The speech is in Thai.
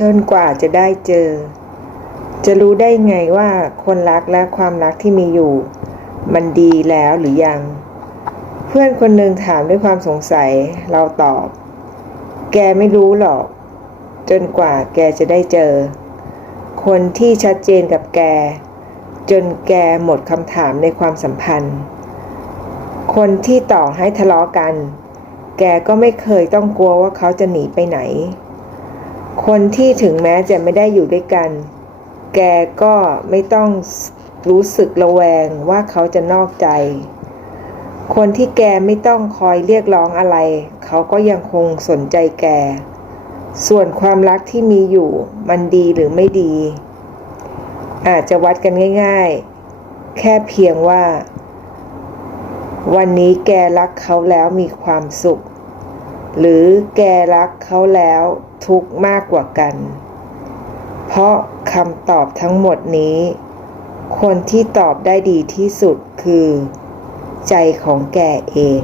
จนกว่าจะได้เจอ จะรู้ได้ไงว่าคนรักและความรักที่มีอยู่ มันดีแล้วหรือยัง เพื่อนคนหนึ่งถามด้วยความสงสัยเราตอบ แกไม่รู้หรอก จนกว่าแกจะได้เจอ คนที่ชัดเจนกับแก จนแกหมดคำถามในความสัมพันธ์ คนที่ต่อให้ทะเลาะกัน แกก็ไม่เคยต้องกลัวว่าเขาจะหนีไปไหน คนที่ถึงแม้จะไม่ได้อยู่ด้วยกัน แกก็ไม่ต้องรู้สึกระแวงว่าเขาจะนอกใจ คนที่แกไม่ต้องคอยเรียกร้องอะไร เขาก็ยังคงสนใจแก ส่วนความรักที่มีอยู่มันดีหรือไม่ดี อาจจะวัดกันง่าย ๆ แค่เพียงว่า วันนี้แกรักเขาแล้วมีความสุข หรือแกรักเขาแล้วทุกมากกว่ากัน เพราะคำตอบทั้งหมดนี้ คนที่ตอบได้ดีที่สุดคือ ใจของแกเอง